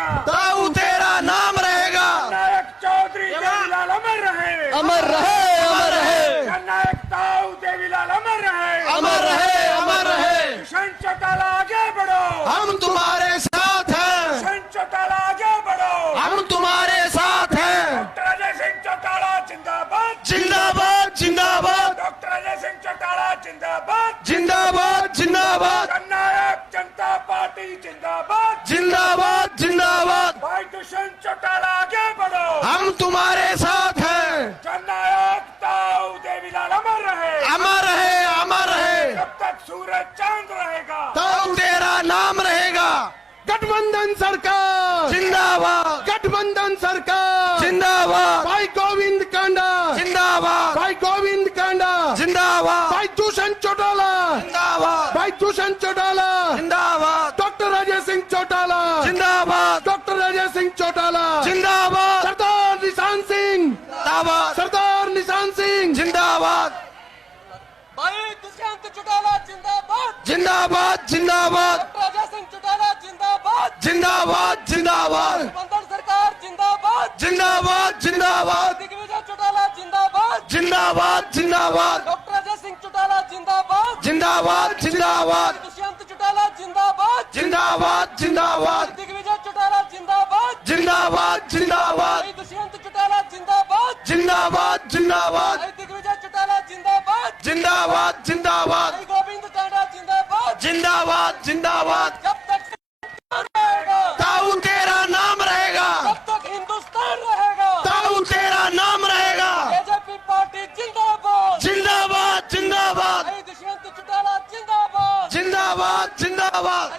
रहेगा, ताऊ तेरा नाम रहेगा। जननायक चौधरी देवीलाल अमर रहे, अमर रहे, अमर रहे, जननायक ताऊ देवीलाल अमर रहे, अमर रहे, अमर रहे। दुष्यंत चौटाला आगे बढ़ो, हम तुम्हारे साथ हैं, दुष्यंत चौटाला आगे बढ़ो, हम तुम्हारे साथ हैं। डॉक्टर अजय सिंह चौटाला जिंदाबाद, जिंदाबाद, जिंदाबाद, डॉक्टर अजय सिंह चौटाला जिंदाबाद, जिंदाबाद, जिंदाबाद, जननायक जनता पार्टी जिंदाबाद, जिंदाबाद, जिंदाबाद। भाई दुष्यंत चौटाला आगे बढ़ो, हम तुम्हारे साथ हैं। जननायक ताऊ देवीलाल अमर रहे, अमर रहे, अमर रहे। जब तक सूरज चांद रहेगा, ताऊ तेरा नाम रहेगा। गठबंधन सरकार जिंदाबाद, गठबंधन सरकार जिंदाबाद, भाई गोविंद कांडा जिंदाबाद, भाई गोविंद कांडा जिंदाबाद, भाई दुष्यंत चौटाला जिंदाबाद, भाई दुष्यंत चौटाला जिंदाबाद, डॉक्टर अजय सिंह चौटाला जिंदाबाद, डॉक्टर अजय सिंह चौटाला जिंदाबाद, सरदार निशान सिंह जिंदाबाद, सरदार निशान सिंह जिंदाबाद, भाई दुष्यंत चौटाला जिंदाबाद, जिंदाबाद, जिंदाबाद, डॉक्टर अजय सिंह चौटाला जिंदाबाद, जिंदाबाद, जिंदाबाद, गठबंधन सरकार जिंदाबाद, जिंदाबाद, जिंदाबाद, दिग्विजय चौटाला जिंदाबाद, जिंदाबाद, जिंदाबाद, डॉक्टर अजय सिंह चौटाला जिंदाबाद, जिंदाबाद, जिंदाबाद, दुष्यंत चौटाला जिंदाबाद, जिंदाबाद, जिंदाबाद, दिग्विजय चौटाला जिंदाबाद, जिंदाबाद, जिंदाबाद, भाई दुष्यंत चौटाला जिंदाबाद, जिंदाबाद, जिंदाबाद, भाई दिग्विजय चौटाला जिंदाबाद, जिंदाबाद, जिंदाबाद, भाई गोविंद कांडा जिंदाबाद, जिंदाबाद, जिंदाबाद। जब तक रहेगा, ताऊ तेरा नाम रहेगा, तब तक हिंदुस्तान रहेगा, ताऊ तेरा नाम रहेगा। बीजेपी पार्टी जिंदाबाद, जिंदाबाद, जिंदाबाद, भाई दुष्यंत चौटाला जिंदाबाद, जिंदाबाद, जिंदाबाद।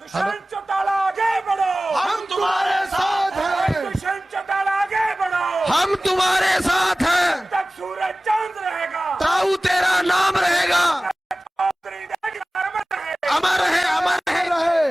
दुष्यंत चौटाला आगे बढ़ो, हम तुम्हारे साथ हैं, दुष्यंत चौटाला आगे बढ़ो, हम तुम्हारे साथ हैं। जब तक सूरज चांद रहेगा, ताऊ तेरा नाम रहेगा। चौधरी देवीलाल अमर रहे, अमर रहे, अमर रहे।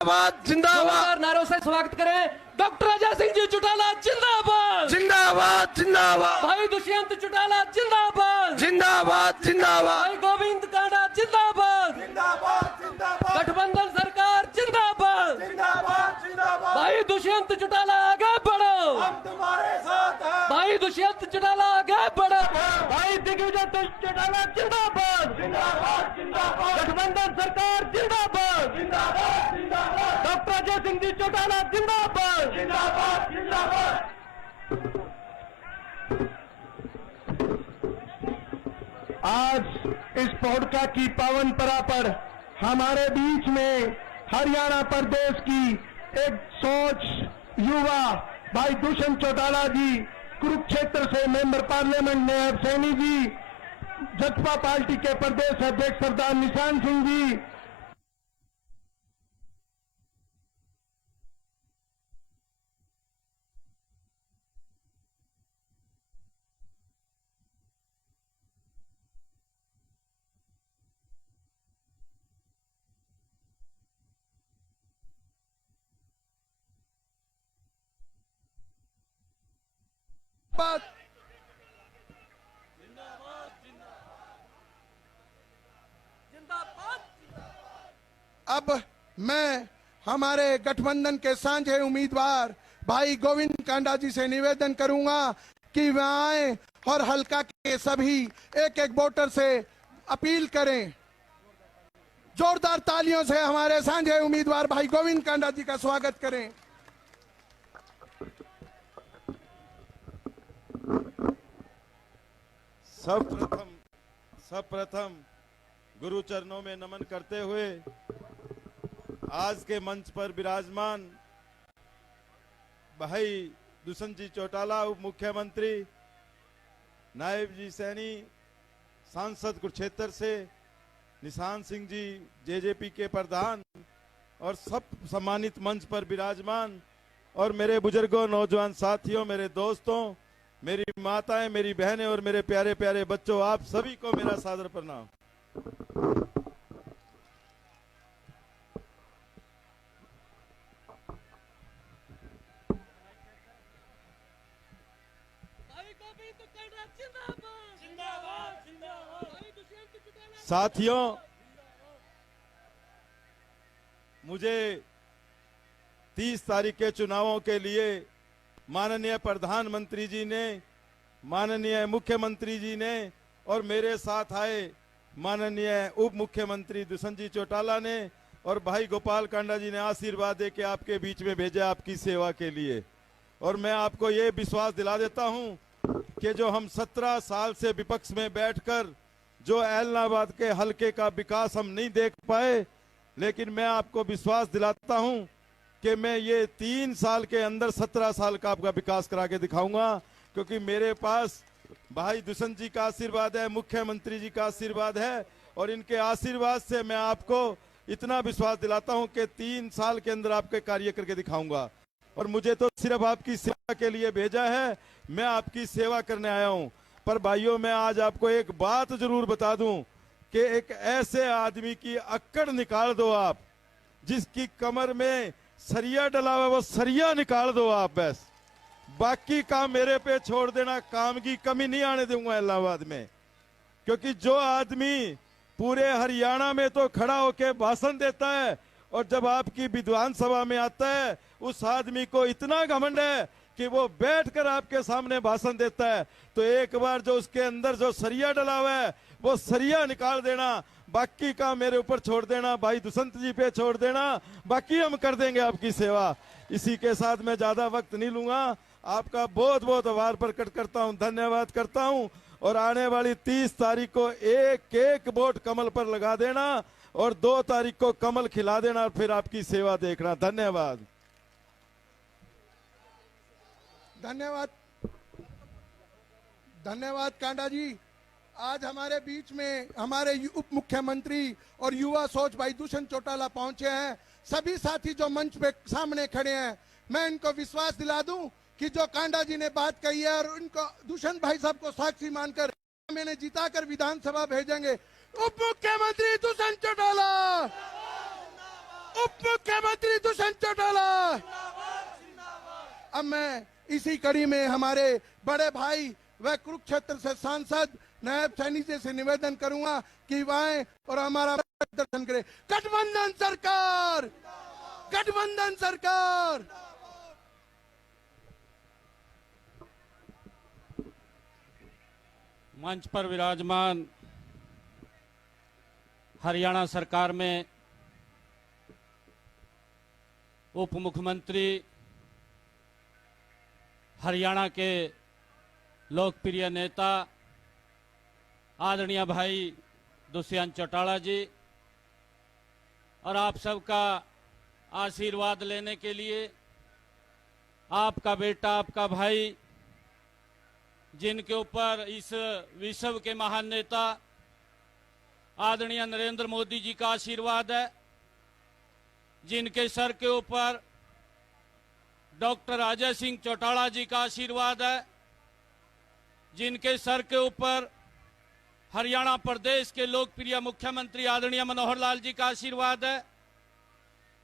जिंदाबाद, जिंदाबाद, नारों से स्वागत करें डॉक्टर अजय सिंह जी चौटाला जिंदाबाद, जिंदाबाद, जिंदाबाद, भाई दुष्यंत चौटाला जिंदाबाद, जिंदाबाद, जिंदाबाद, भाई गोविंद कांडा जिंदाबाद, जिंदाबाद, जिंदाबाद, गठबंधन सरकार जिंदाबाद, जिंदाबाद, जिंदाबाद, भाई दुष्यंत चौटाला आगे बढ़ो, हम तुम्हारे साथ हैं, भाई दुष्यंत चौटाला आगे बढ़ो, भाई दिग्विजय चौटाला जिंदाबाद, जिंदाबाद, जिंदाबाद, गठबंधन सरकार जिंदाबाद, जिंदाबाद, जिंदाबाद, डॉक्टर अजय सिंह जी चौटाला जिंदाबाद, जिंदाबाद, जिंदाबाद। आज इस पौड़का की पावन परा पर हमारे बीच में हरियाणा प्रदेश की एक सोच युवा भाई दुष्यंत चौटाला जी, कुरुक्षेत्र से member parliament Nayab Saini ji, Jaspa party के प्रदेश अध्यक्ष सरदार निशान सिंह जी, अब मैं हमारे गठबंधन के साझे उम्मीदवार भाई गोविंद कांडा जी से निवेदन करूंगा कि वे आए और हल्का के सभी एक एक वोटर से अपील करें। जोरदार तालियों से हमारे साझे उम्मीदवार भाई गोविंद कांडा जी का स्वागत करें। सर्वप्रथम गुरु चरणों में नमन करते हुए आज के मंच पर विराजमान भाई दुष्यंत जी चौटाला, उप मुख्यमंत्री, नायब जी सैनी, सांसद कुरुक्षेत्र से निशान सिंह जी जेजेपी के प्रधान और सब सम्मानित मंच पर विराजमान और मेरे बुजुर्गों, नौजवान साथियों, मेरे दोस्तों, मेरी माताएं, मेरी बहनें और मेरे प्यारे प्यारे बच्चों, आप सभी को मेरा सादर प्रणाम। साथियों, मुझे 30 तारीख के चुनावों के लिए माननीय प्रधानमंत्री जी ने, माननीय मुख्यमंत्री जी ने और मेरे साथ आए माननीय उप मुख्यमंत्री दुष्यंत जी चौटाला ने और भाई गोपाल कांडा जी ने आशीर्वाद दे के आपके बीच में भेजा आपकी सेवा के लिए। और मैं आपको ये विश्वास दिला देता हूं कि जो हम 17 साल से विपक्ष में बैठकर जो एलनाबाद के हलके का विकास हम नहीं देख पाए, लेकिन मैं आपको विश्वास दिलाता हूं कि मैं ये 3 साल के अंदर 17 साल का आपका विकास करा के दिखाऊंगा, क्योंकि मेरे पास भाई दुष्यंत जी का आशीर्वाद है, मुख्यमंत्री जी का आशीर्वाद है और इनके आशीर्वाद से मैं आपको इतना विश्वास दिलाता हूं कि 3 साल के अंदर आपके कार्य करके दिखाऊंगा। और मुझे तो सिर्फ आपकी सेवा के लिए भेजा है, मैं आपकी सेवा करने आया हूं। पर भाइयों, मैं आज आपको एक बात जरूर बता दूं कि एक ऐसे आदमी की अक्कड़ निकाल दो आप, जिसकी कमर में सरिया डला हुआ, वो सरिया निकाल दो आप बस। बाकी काम मेरे पे छोड़ देना, काम की कमी नहीं आने दूंगा इलाहाबाद में। क्योंकि जो आदमी पूरे हरियाणा में तो खड़ा होकर भाषण देता है और जब आपकी विधानसभा में आता है, उस आदमी को इतना घमंड है कि वो बैठकर आपके सामने भाषण देता है। तो एक बार जो उसके अंदर जो सरिया डला हुआ है, वो सरिया निकाल देना, बाकी का मेरे ऊपर छोड़ देना, भाई दुष्यंत जी पे छोड़ देना, बाकी हम कर देंगे आपकी सेवा। इसी के साथ मैं ज्यादा वक्त नहीं लूंगा, आपका बहुत बहुत आभार प्रकट करता हूं, धन्यवाद करता हूं। और आने वाली 30 तारीख को एक एक वोट कमल पर लगा देना और 2 तारीख को कमल खिला देना और फिर आपकी सेवा देखना। धन्यवाद। धन्यवाद, धन्यवाद कांडा जी। आज हमारे बीच में हमारे उप मुख्यमंत्री और युवा सोच भाई दुष्यंत चौटाला पहुंचे हैं। सभी साथी जो मंच पे सामने खड़े हैं, मैं इनको विश्वास दिला दूं कि जो कांडा जी ने बात कही है और उनको दुष्यंत भाई साहब को साक्षी मानकर मैंने जिताकर विधानसभा भेजेंगे। उप मुख्यमंत्री दुष्यंत चौटाला, उप मुख्यमंत्री दुष्यंत चौटाला। अब मैं इसी कड़ी में हमारे बड़े भाई व कुरुक्षेत्र से सांसद नायब सैनी जी से निवेदन करूंगा कि वह आए और हमारा दर्शन करें। गठबंधन सरकार, गठबंधन सरकार। मंच पर विराजमान हरियाणा सरकार में उप मुख्यमंत्री, हरियाणा के लोकप्रिय नेता आदरणीय भाई दुष्यंत चौटाला जी, और आप सबका आशीर्वाद लेने के लिए आपका बेटा, आपका भाई, जिनके ऊपर इस विश्व के महान नेता आदरणीय नरेंद्र मोदी जी का आशीर्वाद है, जिनके सर के ऊपर डॉक्टर अजय सिंह चौटाला जी का आशीर्वाद है, जिनके सर के ऊपर हरियाणा प्रदेश के लोकप्रिय मुख्यमंत्री आदरणीय मनोहर लाल जी का आशीर्वाद है,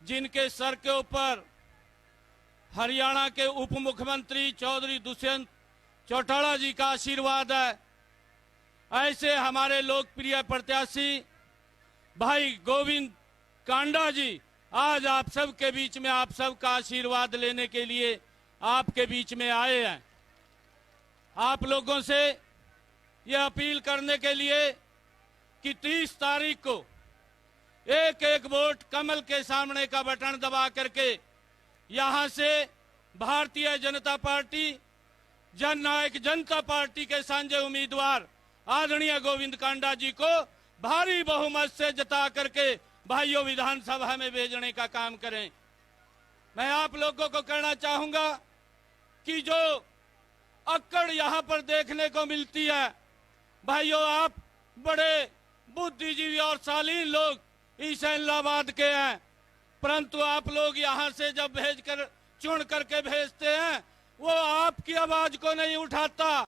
जिनके सर के ऊपर हरियाणा के उप मुख्यमंत्री चौधरी दुष्यंत चौटाला जी का आशीर्वाद है। ऐसे हमारे लोकप्रिय प्रत्याशी भाई गोविंद कांडा जी आज आप सब के बीच में आप सब का आशीर्वाद लेने के लिए आपके बीच में आए हैं। आप लोगों से यह अपील करने के लिए कि 30 तारीख को एक एक वोट कमल के सामने का बटन दबा करके यहां से भारतीय जनता पार्टी, जननायक जनता पार्टी के सांझे उम्मीदवार आदरणीय गोविंद कांडा जी को भारी बहुमत से जिता करके भाइयों विधानसभा में भेजने का काम करें। मैं आप लोगों को कहना चाहूंगा कि जो अक्कड़ यहां पर देखने को मिलती है, भाइयों आप बड़े बुद्धिजीवी और शालीन लोग इस इलाहाबाद के हैं, परंतु आप लोग यहां से जब भेजकर चुन करके भेजते हैं, वो आपकी आवाज को नहीं उठाता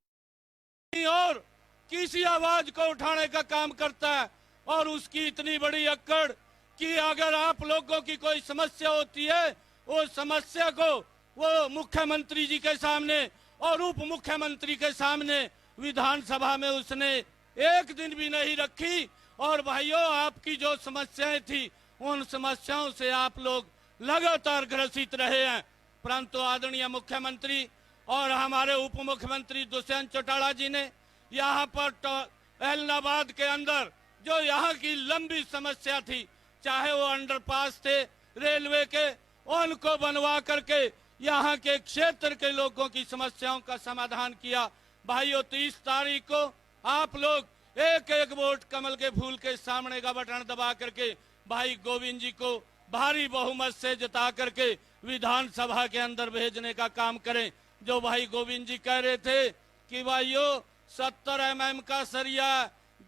और किसी आवाज को उठाने का काम करता है। और उसकी इतनी बड़ी अक्कड़ कि अगर आप लोगों की कोई समस्या होती है, उस समस्या को वो मुख्यमंत्री जी के सामने और उप मुख्यमंत्री के सामने विधानसभा में उसने एक दिन भी नहीं रखी और भाइयों, आपकी जो समस्याएं थी उन समस्याओं से आप लोग लगातार ग्रसित रहे हैं, परंतु आदरणीय मुख्यमंत्री और हमारे उप मुख्यमंत्री दुष्यंत चौटाला जी ने यहाँ पर एलनाबाद के अंदर जो यहाँ की लंबी समस्या थी, चाहे वो अंडरपास थे रेलवे के, उनको बनवा करके यहाँ के क्षेत्र के लोगों की समस्याओं का समाधान किया। भाइयों, 30 तारीख को आप लोग एक एक वोट कमल के फूल के सामने का बटन दबा करके भाई गोविंद जी को भारी बहुमत से जिता करके विधानसभा के अंदर भेजने का काम करें। जो भाई गोविंद जी कह रहे थे कि भाइयों 70 mm का सरिया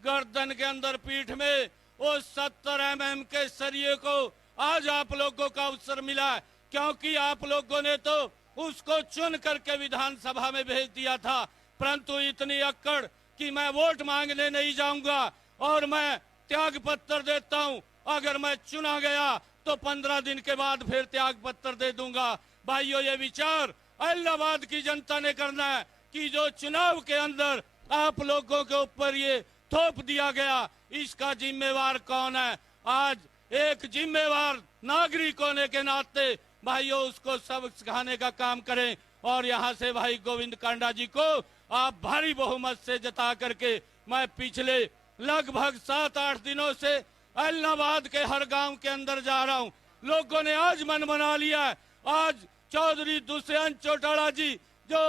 गर्दन के अंदर पीठ में, उस 70 mm के सरिये को आज आप लोगों का अवसर मिला, क्योंकि आप लोगों ने तो उसको चुन करके विधानसभा में भेज दिया था, परंतु इतनी अक्कड़ कि मैं वोट मांगने नहीं जाऊंगा और मैं त्याग पत्र देता हूं, अगर मैं चुना गया तो 15 दिन के बाद फिर त्याग पत्र दे दूंगा। भाइयों, ये विचार इलाहाबाद की जनता ने करना है कि जो चुनाव के अंदर आप लोगों के ऊपर ये थोप दिया गया, इसका जिम्मेवार कौन है। आज एक जिम्मेवार नागरिक होने के नाते भाइयों उसको सबक सिखाने का काम करें और यहाँ से भाई गोविंद कांडा जी को आप भारी बहुमत से जिता करके, मैं पिछले लगभग 7-8 दिनों से इलाहाबाद के हर गांव के अंदर जा रहा हूं, लोगों ने आज मन बना लिया है। आज चौधरी दुष्यंत चौटाला जी जो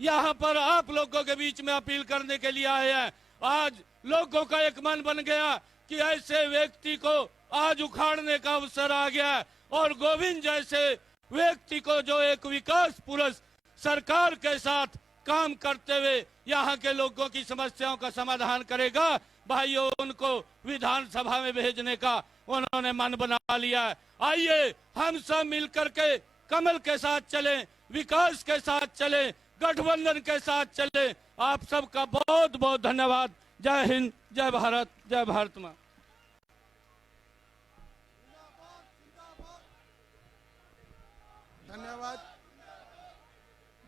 यहाँ पर आप लोगों के बीच में अपील करने के लिए आए हैं, आज लोगों का एक मन बन गया कि ऐसे व्यक्ति को आज उखाड़ने का अवसर आ गया और गोविंद जैसे व्यक्ति को जो एक विकास पुरुष सरकार के साथ काम करते हुए यहाँ के लोगों की समस्याओं का समाधान करेगा, भाइयों उनको विधानसभा में भेजने का उन्होंने मन बना लिया है। आइए हम सब मिलकर के कमल के साथ चलें, विकास के साथ चलें, गठबंधन के साथ चलें। आप सबका बहुत बहुत धन्यवाद। जय हिंद, जय भारत, जय भारत माँ। धन्यवाद,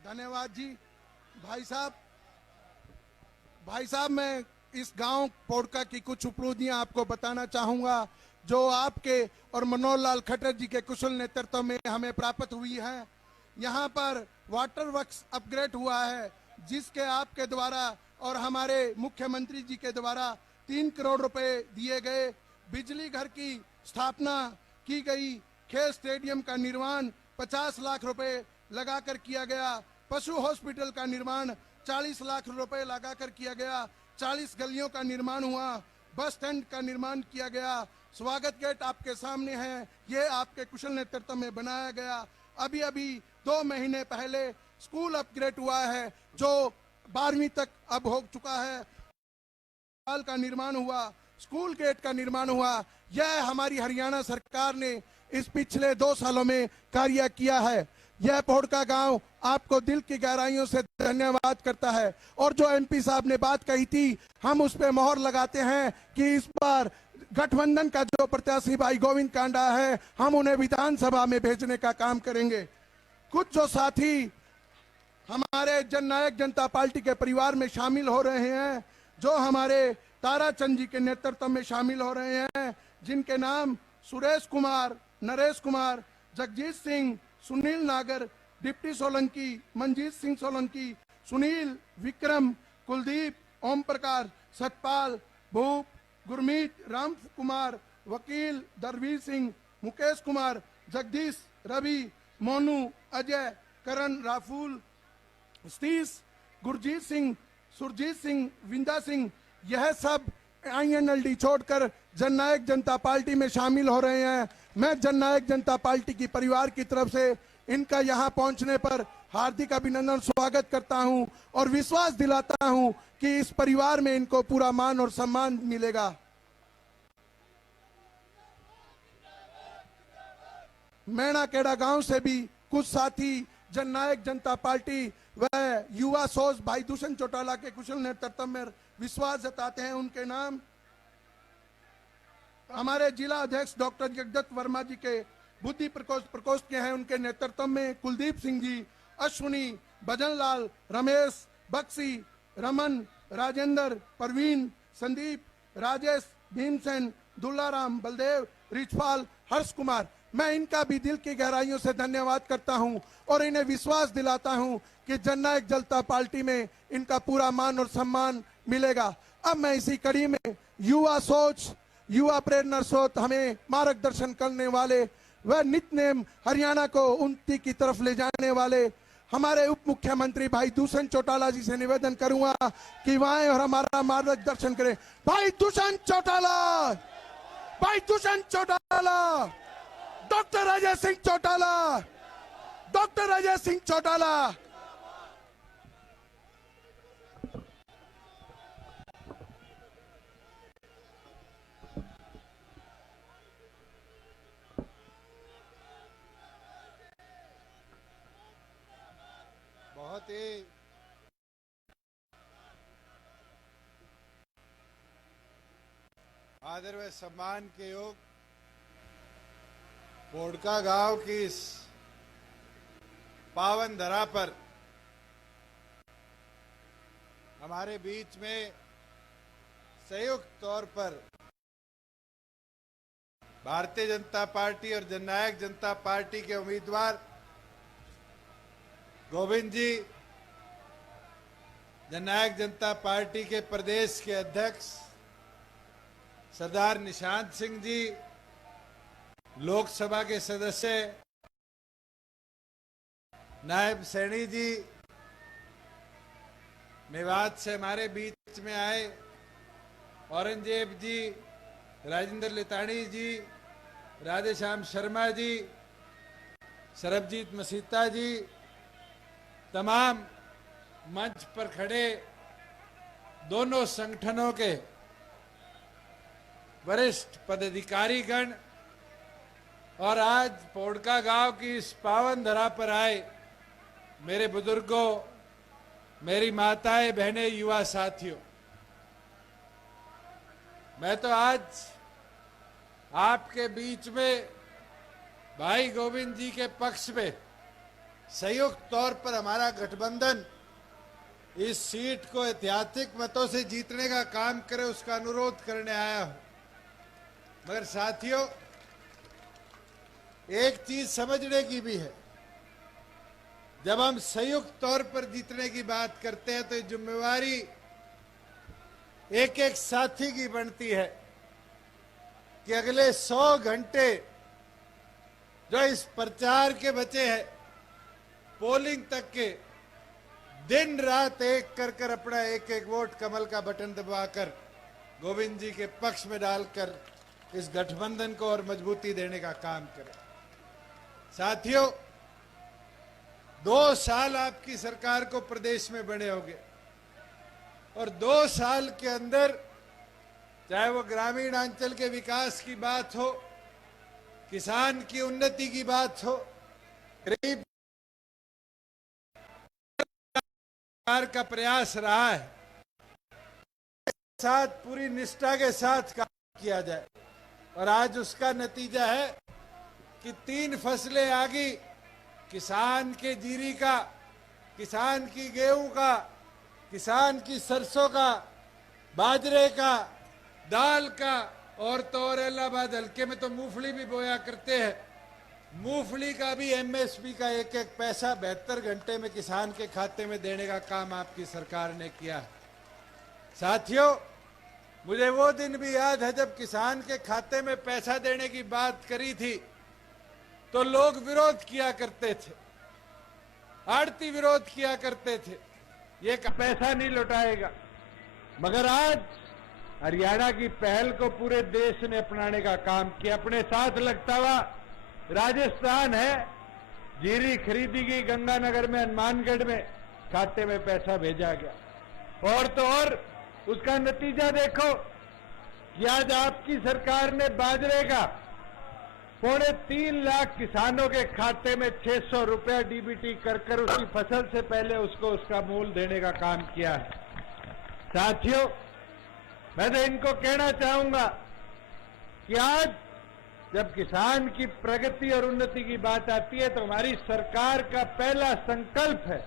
धन्यवाद जी। भाई साहब मैं इस गांव पोड़का की कुछ उपलब्धियां आपको बताना चाहूंगा जो आपके और मनोहर लाल खट्टर जी के कुशल नेतृत्व में हमें प्राप्त हुई है। यहाँ पर वाटर वर्क्स अपग्रेड हुआ है, जिसके आपके द्वारा और हमारे मुख्यमंत्री जी के द्वारा 3 करोड़ रुपए दिए गए। बिजली घर की स्थापना की गई। खेल स्टेडियम का निर्माण 50 लाख रुपए लगाकर किया गया। पशु हॉस्पिटल का निर्माण 40 लाख रुपए लगाकर किया गया। 40 गलियों का निर्माण हुआ। बस स्टैंड का निर्माण किया गया। स्वागत गेट आपके सामने है, ये आपके कुशल नेतृत्व में बनाया गया। अभी 2 महीने पहले स्कूल अपग्रेड हुआ है जो 12वीं तक अब हो चुका है। हाल का निर्माण हुआ, स्कूल गेट का निर्माण हुआ। यह हमारी हरियाणा सरकार ने इस पिछले 2 सालों में कार्य किया है। यह पोड़का गांव आपको दिल की गहराइयों से धन्यवाद करता है। और जो एमपी साहब ने बात कही थी, हम उस पे मोहर लगाते हैं कि इस बार गठबंधन का जो प्रत्याशी भाई गोविंद कांडा है, हम उन्हें विधानसभा में भेजने का काम करेंगे। कुछ जो साथी हमारे जननायक जनता पार्टी के परिवार में शामिल हो रहे हैं, जो हमारे ताराचंद जी के नेतृत्व में शामिल हो रहे हैं, जिनके नाम सुरेश कुमार, नरेश कुमार, जगजीत सिंह, सुनील नागर, डिप्टी सोलंकी, मनजीत सिंह सोलंकी, सुनील, विक्रम, कुलदीप, ओम प्रकाश, सतपाल, भूप, गुरमीत, राम कुमार, वकील, दरवीर सिंह, मुकेश कुमार, जगदीश, रवि, मोनू, अजय, करण, राफुल, सतीश, गुरजीत सिंह, सुरजीत सिंह, विंदा सिंह, यह सब INLD छोड़कर जननायक जनता पार्टी में शामिल हो रहे हैं। मैं जननायक जनता पार्टी की परिवार की तरफ से इनका यहाँ पहुंचने पर हार्दिक अभिनंदन स्वागत करता हूं और विश्वास दिलाता हूं कि इस परिवार में इनको पूरा मान और सम्मान मिलेगा। मैणाकेड़ा गांव से भी कुछ साथी जननायक जनता पार्टी व युवा सोच भाई दुष्यंत चौटाला के कुशल नेतृत्व में विश्वास जताते हैं। उनके नाम हमारे जिला अध्यक्ष डॉक्टर जगदत्त वर्मा जी के बुद्धि प्रकोष्ठ के हैं। उनके नेतृत्व में कुलदीप सिंह जी, अश्विनी, भजनलाल, रमेश, बक्सी, रमन, राजेंद्र, परवीन, संदीप, राजेश, भीमसेन, दुल्लाराम, बलदेव, रिछपाल, हर्ष कुमार, मैं इनका भी दिल की गहराइयों से धन्यवाद करता हूं और इन्हें विश्वास दिलाता हूं कि जननायक जनता पार्टी में इनका पूरा मान और सम्मान मिलेगा। अब मैं इसी कड़ी में युवा सोच, युवा प्रेरणा स्रोत हमें मार्गदर्शन करने वाले व नित्य नेम हरियाणा को उन्नति की तरफ ले जाने वाले हमारे उप मुख्यमंत्री भाई दुष्यंत चौटाला जी से निवेदन करूंगा कि वह आए और हमारा मार्गदर्शन करें। भाई दुष्यंत चौटाला, भाई दुष्यंत चौटाला, डॉक्टर अजय सिंह चौटाला, डॉक्टर अजय सिंह चौटाला। बहुत ही आदर व सम्मान के योग पोड़का गांव की इस पावन धरा पर हमारे बीच में संयुक्त तौर पर भारतीय जनता पार्टी और जननायक जनता पार्टी के उम्मीदवार गोविंद जी, जननायक जनता पार्टी के प्रदेश के अध्यक्ष सरदार निशांत सिंह जी, लोकसभा के सदस्य नायब सैनी जी, मेवात से हमारे बीच में आए औरंगजेब जी, राजेंद्र लितानी जी, राधेश्याम शर्मा जी, सरबजीत मसीता जी, तमाम मंच पर खड़े दोनों संगठनों के वरिष्ठ पदाधिकारीगण और आज पोड़का गांव की इस पावन धरा पर आए मेरे बुजुर्गों, मेरी माताएं, बहनें, युवा साथियों, मैं तो आज आपके बीच में भाई गोविंद जी के पक्ष में संयुक्त तौर पर हमारा गठबंधन इस सीट को ऐतिहासिक मतों से जीतने का काम करे उसका अनुरोध करने आया हूं। मगर साथियों, एक चीज समझने की भी है, जब हम संयुक्त तौर पर जीतने की बात करते हैं तो जिम्मेवारी एक एक साथी की बनती है कि अगले 100 घंटे जो इस प्रचार के बचे हैं, पोलिंग तक के, दिन रात एक कर अपना एक एक वोट कमल का बटन दबाकर गोविंद जी के पक्ष में डालकर इस गठबंधन को और मजबूती देने का काम करें। साथियों, 2 साल आपकी सरकार को प्रदेश में बने होंगे और 2 साल के अंदर चाहे वो ग्रामीण अंचल के विकास की बात हो, किसान की उन्नति की बात हो, गरीब का प्रयास रहा है, साथ पूरी निष्ठा के साथ काम किया जाए और आज उसका नतीजा है कि 3 फसलें आ गई, किसान के जीरी का, किसान की गेहूं का, किसान की सरसों का, बाजरे का, दाल का, और तो और इलाहाबाद हल्के में तो मूंगफली भी बोया करते हैं, मूंगफली का भी एमएसपी का एक एक पैसा 72 घंटे में किसान के खाते में देने का काम आपकी सरकार ने किया है। साथियों, मुझे वो दिन भी याद है जब किसान के खाते में पैसा देने की बात करी थी तो लोग विरोध किया करते थे, आड़ती विरोध किया करते थे, ये पैसा नहीं लौटाएगा। मगर आज हरियाणा की पहल को पूरे देश ने अपनाने का काम किया। अपने साथ लगता हुआ राजस्थान है, जीरी खरीदी गई गंगानगर में, हनुमानगढ़ में, खाते में पैसा भेजा गया। और तो और उसका नतीजा देखो कि आज आपकी सरकार ने बाजरे का 3.25 लाख किसानों के खाते में 600 रुपया डीबीटी कर उसकी फसल से पहले उसको उसका मूल देने का काम किया है। साथियों, मैं तो इनको कहना चाहूंगा कि आज जब किसान की प्रगति और उन्नति की बात आती है तो हमारी सरकार का पहला संकल्प है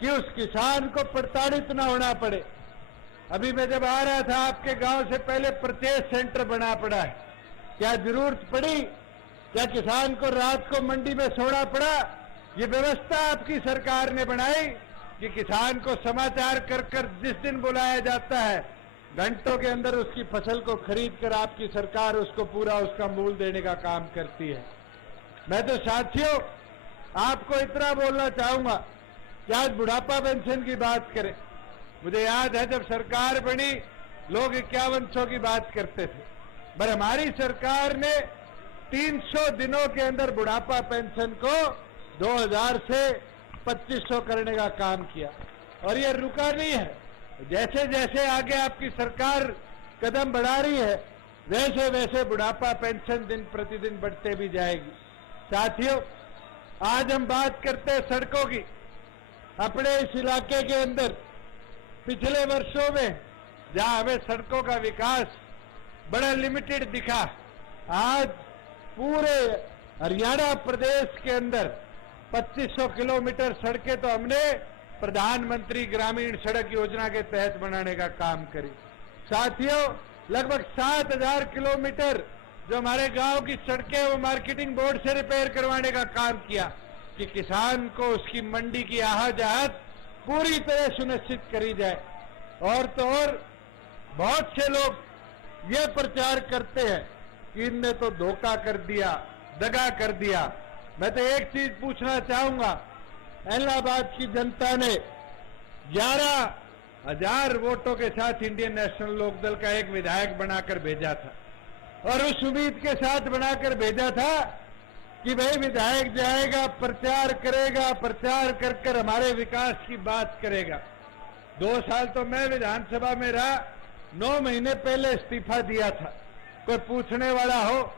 कि उस किसान को प्रताड़ित न होना पड़े, अभी मैं जब आ रहा था आपके गांव से, पहले परचेज सेंटर बना पड़ा है। क्या जरूरत पड़ी? क्या किसान को रात को मंडी में सोना पड़ा? ये व्यवस्था आपकी सरकार ने बनाई कि किसान को समाचार कर कर जिस दिन बुलाया जाता है, घंटों के अंदर उसकी फसल को खरीद कर आपकी सरकार उसको पूरा उसका मूल्य देने का काम करती है। मैं तो साथियों आपको इतना बोलना चाहूंगा कि आज बुढ़ापा पेंशन की बात करें। मुझे याद है जब सरकार बनी लोग 5100 की बात करते थे, पर हमारी सरकार ने 300 दिनों के अंदर बुढ़ापा पेंशन को 2000 से 2500 करने का काम किया। और ये रुका नहीं है। जैसे जैसे आगे आपकी सरकार कदम बढ़ा रही है, वैसे वैसे बुढ़ापा पेंशन दिन प्रतिदिन बढ़ते भी जाएगी। साथियों, आज हम बात करते हैं सड़कों की। अपने इस इलाके के अंदर पिछले वर्षों में जहां हमें सड़कों का विकास बड़ा लिमिटेड दिखा, आज पूरे हरियाणा प्रदेश के अंदर 2500 किलोमीटर सड़कें तो हमने प्रधानमंत्री ग्रामीण सड़क योजना के तहत बनाने का काम करी। साथियों, लगभग 7000 किलोमीटर जो हमारे गांव की सड़कें वो मार्केटिंग बोर्ड से रिपेयर करवाने का काम किया कि किसान को उसकी मंडी की आहाजात पूरी तरह सुनिश्चित करी जाए। और तो और बहुत से लोग ये प्रचार करते हैं कि इनने तो धोखा कर दिया, दगा कर दिया। मैं तो एक चीज पूछना चाहूंगा, इलाहाबाद की जनता ने 11,000 वोटों के साथ इंडियन नेशनल लोकदल का एक विधायक बनाकर भेजा था, और उस उम्मीद के साथ बनाकर भेजा था कि भाई विधायक जाएगा, प्रचार करेगा, प्रचार कर कर हमारे विकास की बात करेगा। 2 साल तो मैं विधानसभा में रहा, 9 महीने पहले इस्तीफा दिया था। कोई पूछने वाला हो,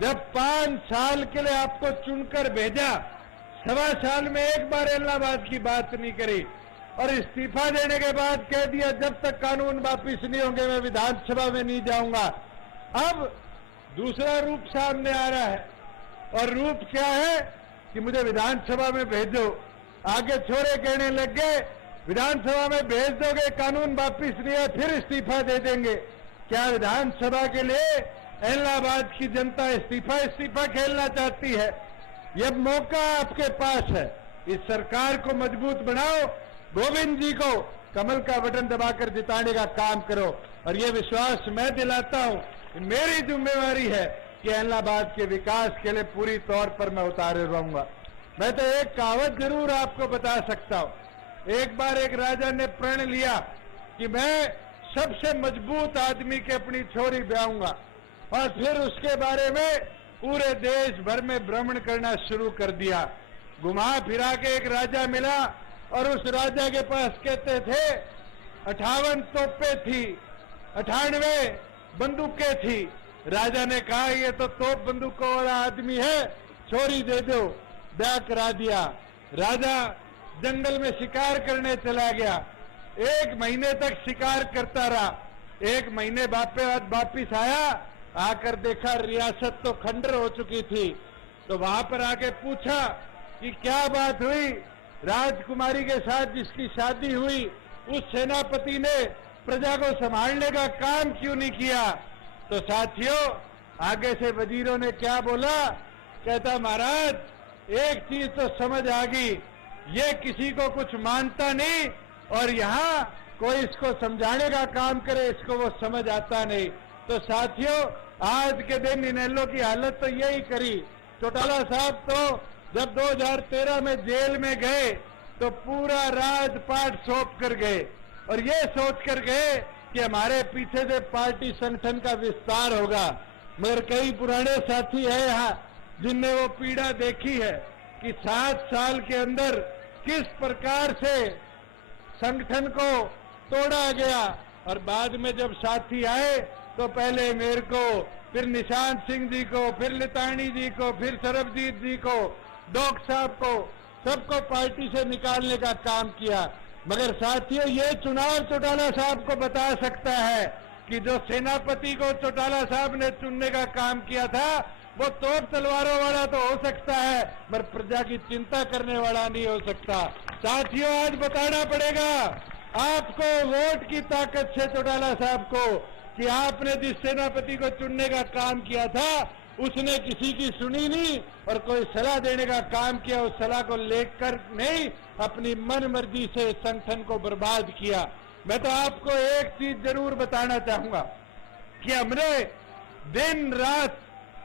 जब 5 साल के लिए आपको चुनकर भेजा, 1.25 साल में एक बार इलाहाबाद की बात नहीं करी, और इस्तीफा देने के बाद कह दिया जब तक कानून वापिस नहीं होंगे मैं विधानसभा में नहीं जाऊंगा। अब दूसरा रूप सामने आ रहा है, और रूप क्या है कि मुझे विधानसभा में भेजो। आगे छोरे कहने लग गए विधानसभा में भेज दोगे, कानून वापिस नहीं है, फिर इस्तीफा दे देंगे। क्या विधानसभा के लिए इलाहाबाद की जनता इस्तीफा खेलना चाहती है? यह मौका आपके पास है, इस सरकार को मजबूत बनाओ, गोविंद जी को कमल का बटन दबाकर जिताने का काम करो। और ये विश्वास मैं दिलाता हूं कि मेरी जिम्मेवारी है कि इलाहाबाद के विकास के लिए पूरी तौर पर मैं उतारे रहूंगा। मैं तो एक कहावत जरूर आपको बता सकता हूं। एक बार एक राजा ने प्रण लिया कि मैं सबसे मजबूत आदमी के अपनी छोरी ब्याहूंगा, और फिर उसके बारे में पूरे देश भर में भ्रमण करना शुरू कर दिया। घुमा फिरा के एक राजा मिला, और उस राजा के पास कहते थे 58 तोपें थी, 98 बंदूकें थी। राजा ने कहा ये तो तोप बंदूकों वाला आदमी है, छोरी दे दो। ब्याह करा दिया। राजा जंगल में शिकार करने चला गया। 1 महीने तक शिकार करता रहा। 1 महीने बाद वापिस आया, आकर देखा रियासत तो खंडर हो चुकी थी। तो वहां पर आके पूछा कि क्या बात हुई, राजकुमारी के साथ जिसकी शादी हुई उस सेनापति ने प्रजा को संभालने का काम क्यों नहीं किया? तो साथियों, आगे से वजीरों ने क्या बोला? कहता महाराज एक चीज तो समझ आ गई, ये किसी को कुछ मानता नहीं, और यहाँ कोई इसको समझाने का काम करे इसको वो समझ आता नहीं। तो साथियों, आज के दिन इनेलो की हालत तो यही करी। चौटाला साहब तो जब 2013 में जेल में गए तो पूरा राजपाट सौंप कर गए, और ये सोच कर गए कि हमारे पीछे से पार्टी संगठन का विस्तार होगा। मगर कई पुराने साथी है यहाँ जिनने वो पीड़ा देखी है कि 7 साल के अंदर किस प्रकार से संगठन को तोड़ा गया। और बाद में जब साथी आए तो पहले मेरे को, फिर निशांत सिंह जी को, फिर लितानी जी को, फिर सरबजीत जी को, डॉक्टर साहब को, सबको पार्टी से निकालने का काम किया। मगर साथियों, ये चुनाव चौटाला साहब को बता सकता है कि जो सेनापति को चौटाला साहब ने चुनने का काम किया था वो तोप तलवारों वाला तो हो सकता है, मगर प्रजा की चिंता करने वाला नहीं हो सकता। साथियों, आज बताना पड़ेगा आपको वोट की ताकत से चौटाला साहब को कि आपने जिस सेनापति को चुनने का काम किया था उसने किसी की सुनी नहीं और कोई सलाह देने का काम किया, उस सलाह को लेकर नहीं अपनी मन मर्जी से संगठन को बर्बाद किया। मैं तो आपको एक चीज जरूर बताना चाहूंगा कि हमने दिन रात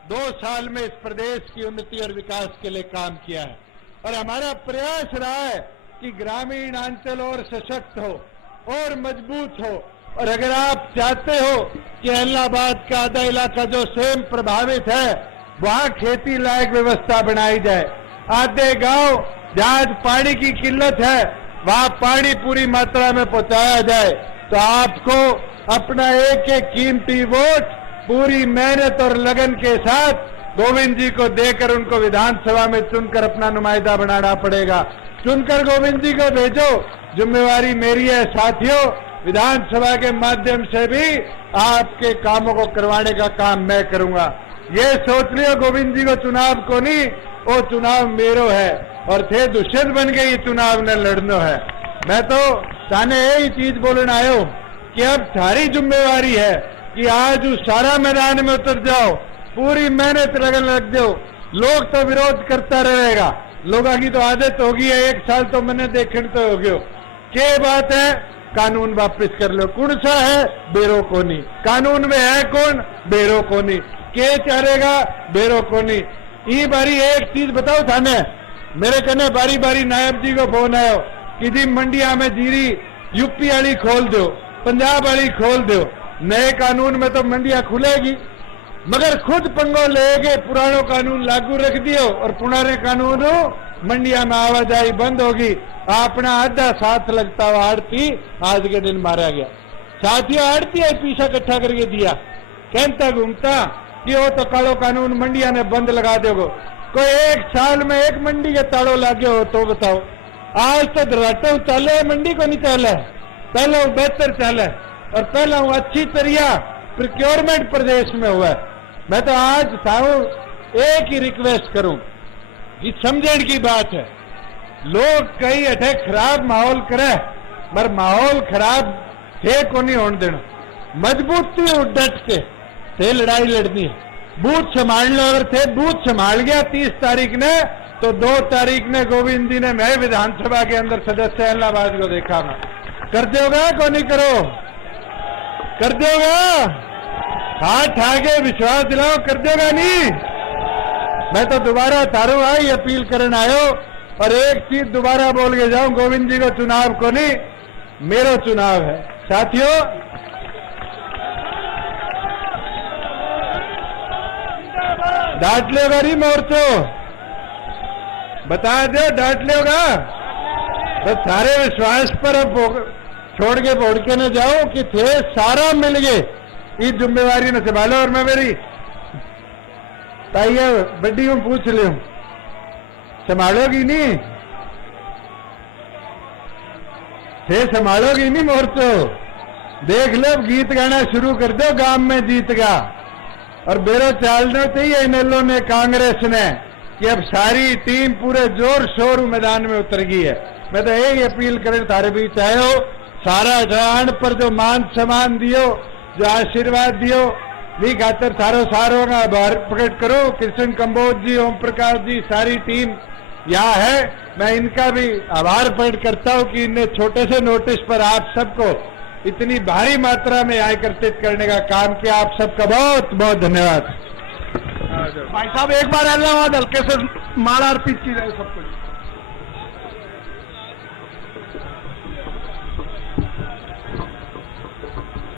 2 साल में इस प्रदेश की उन्नति और विकास के लिए काम किया है और हमारा प्रयास रहा है कि ग्रामीण अंचल और सशक्त हो और मजबूत हो। और अगर आप चाहते हो कि इलाहाबाद का आधा इलाका जो स्वयं प्रभावित है वहां खेती लायक व्यवस्था बनाई जाए, आधे गांव जहां आज पानी की किल्लत है वहां पानी पूरी मात्रा में पहुंचाया जाए, तो आपको अपना एक एक कीमती वोट पूरी मेहनत और लगन के साथ गोविंद जी को देकर उनको विधानसभा में चुनकर अपना नुमाइंदा बनाना पड़ेगा। चुनकर गोविंद जी को भेजो, जिम्मेवारी मेरी है साथियों। विधानसभा के माध्यम से भी आपके कामों को करवाने का काम मैं करूंगा। ये सोच लियो गोविंद जी को चुनाव को नहीं, वो चुनाव मेरो है और थे दुष्यंत बन के ये चुनाव न लड़नो है। मैं तो थाने यही चीज बोलना आयो कि अब थारी जिम्मेवारी है कि आज उस सारा मैदान में उतर जाओ, पूरी मेहनत लगन लग दो। लोग तो विरोध करता रहेगा, लोगों की तो आदत होगी है, 1 साल तो मैंने देखने तो हो गयो के बात है कानून वापस कर लो। कौन सा है? बेरो कोनी। कानून में है कौन? बेरो कोनी। के चाहेगा? बेरो कोनी। ये बारी एक चीज बताओ थाने, मेरे कने बारी बारी नायब जी को फोन आयो कि जी मंडिया में जीरी यूपी वाली खोल दो, पंजाब वाली खोल दो। नए कानून में तो मंडिया खुलेगी, मगर खुद पंगो लेके पुरानो कानून लागू रख दियो और पुराने कानून मंडिया में आवाजाही बंद होगी। अपना आधा साथ लगता हुआ आड़ती आज के दिन मारा गया। साथियों आड़ती है पीछा इकट्ठा करके दिया, कहता घूमता कि वो तो कालो कानून मंडिया ने बंद लगा दोगे। कोई 1 साल में 1 मंडी के ताड़ो लागे हो तो बताओ। आज तो धराटे चले मंडी को नहीं चले, पहले बेहतर चले और पहला अच्छी तरिया प्रोक्योरमेंट प्रदेश में हुआ है। मैं तो आज साहू एक ही रिक्वेस्ट करूं कि समझने की बात है, लोग कई अठे खराब माहौल करे पर माहौल खराब थे को नहीं होने देना। मजबूती डट के थे लड़ाई लड़नी है। बूथ संभाल लो, अगर थे बूथ संभाल गया 30 तारीख ने तो 2 तारीख ने गोविंद जी ने मैं विधानसभा के अंदर सदस्य इलाहाबाद को देखा मैं। कर दोगा को नहीं करो? कर दोगा? हाथ आगे विश्वास दिलाओ, कर देगा नहीं? मैं तो दोबारा तारू आई अपील करने आयो और एक चीज दोबारा बोल के जाऊं, गोविंद जी को चुनाव को नहीं मेरो चुनाव है। साथियों डांट लेगा नहीं मोर्चो, बता दो डांट लेगा तो सारे विश्वास पर अब छोड़ के बोड़ के न जाओ कि थे सारा मिल गए ये जिम्मेवारी न संभालो। और मैं मेरी ताइया बड्डी हूं पूछ ले संभालोगी नहीं? थे संभालोगी नहीं मोर्चो? देख लो गीत गाना शुरू कर दो, गांव में जीतगा। और बेरो चालना चाहिए इनेलो ने कांग्रेस ने कि अब सारी टीम पूरे जोर शोर मैदान में उतर गई है। मैं तो यही अपील करें थारे बीच आयो, सारा जान पर जो मान सम्मान दियो, जो आशीर्वाद दियो, भी खातर थारो सारों का आभार प्रकट करो। कृष्ण कंबोज जी, ओम प्रकाश जी, सारी टीम यहाँ है। मैं इनका भी आभार प्रकट करता हूँ कि इन्हें छोटे से नोटिस पर आप सबको इतनी भारी मात्रा में एकत्रित करने का काम किया। आप सबका बहुत बहुत धन्यवाद। भाई साहब एक बार इलाहाबाद हल्के से माला अर्पित की जाए सबको।